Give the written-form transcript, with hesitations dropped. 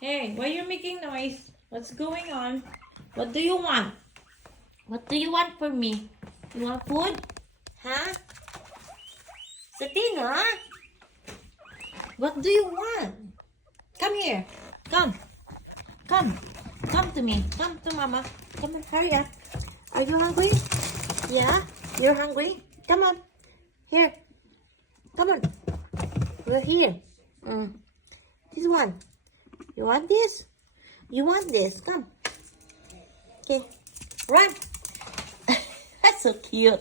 Hey, why are you making noise? What's going on? What do you want? What do you want from me? You want food? Huh? Satina? What do you want? Come here. Come. Come. Come to me. Come to mama. Come on, hurry up. Are you hungry? Yeah? You're hungry? Come on. Here. Come on. We're here. This one. You want this? You want this? Come. Okay. Run. That's so cute.